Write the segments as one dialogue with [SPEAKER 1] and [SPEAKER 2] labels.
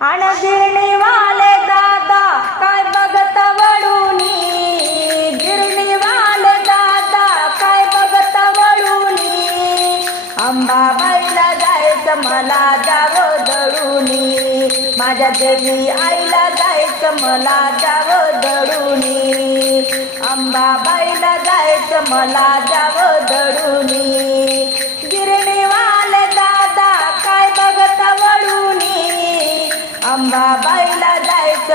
[SPEAKER 1] आणि वाले दादा काय बघत वडूनी गिरणीवाले दादा काय बघत वडूनी अंबाबाईला जायचं मला जावं दडूनी माझ्या देवी आईला जायचं मला जावं दडूनी अंबाबाईला जायचं मला जावं दडूनी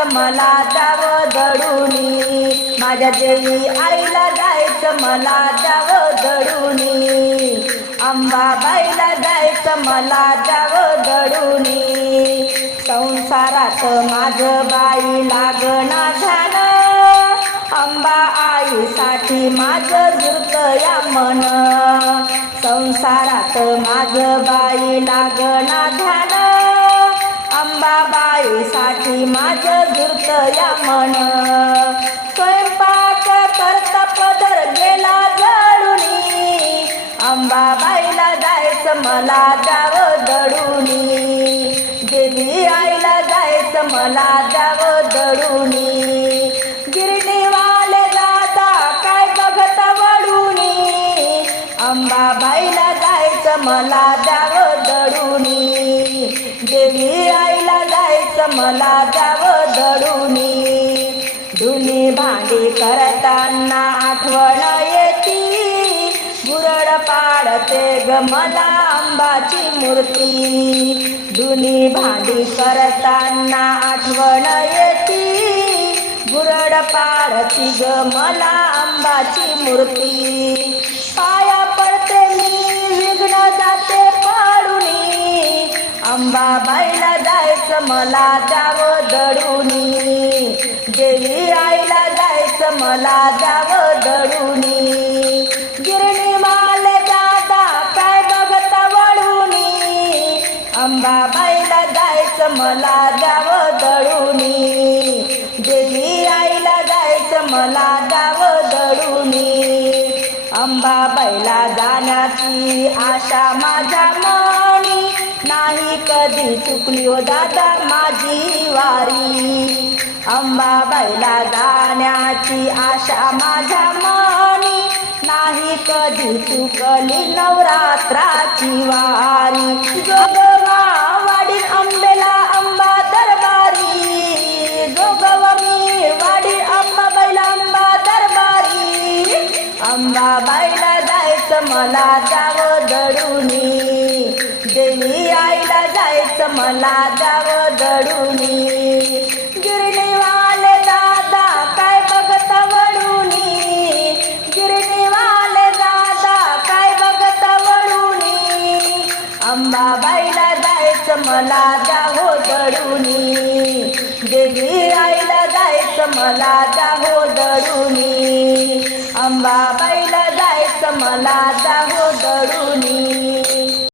[SPEAKER 1] जायचं मला जावं दडूनी माझ्या देवी आईला जायचं मला जाव दडूनी अंबाबाईला जायचं मला जावं दडूनी संसारात माझं बाई लागना झालं. अंबा आईसाठी माझं झुरत या मन. संसारात माझं बाई लागना झालं. अंबाबाईसाठी माझं झुरत या मन स्वयंपाक करता पदर गेला जळुनी. अंबाबाईला जायचं मला जावं दडूनी. देवी आईला जायचं मला जावं दडूनी. गिरणीवाले दादा काय बघत वडूनी अंबाबाईला जायचं मला जावं दडुनी. मला जावं दडूनी धुनी भांडी करताना आठवण येती. बुरड पाडते ग मला अंबाची मूर्ती. धुनी भांडी करताना आठवण येती. बुरड पाडती ग मला अंबाची मूर्ती. पाया पडते मी विघ्न जाते पाडूनी. अंबाबाई मला जावं दडूनी. देवी आईला जायचं मला जावं दडूनी. गिरणी माले दादा काय बघत वडूनी अंबाबाईला जायचं मला जावं दडूनी. देवी आईला जायचं मला जावं दडूनी. अंबाबाईला जाण्याची आशा माझ्या मनी नाही कधी चुकली हो दादा माझी वारी. अंबाबाईला जाण्याची आशा माझ्या मनी. नाही कधी चुकली नवरात्राची वारी. जोगवा वाडील अंबेला अंबा दरबारी. जोगवा मी वाडील अंबाबाईला अंबा दरबारी. अंबाबाईला जायचं मला जावं दडूनी. देवी जायचं मला जावं दडूनी. गिरणीवाले दादा काय बघत वडूनी? गिरणीवाले दादा काय बघत वडूनी? अंबाबाईला जायचं मला जावं दडूनी. देवी आईला जायचं मला जावं दडूनी. अंबाबाईला जायचं मला जावं दडूनी.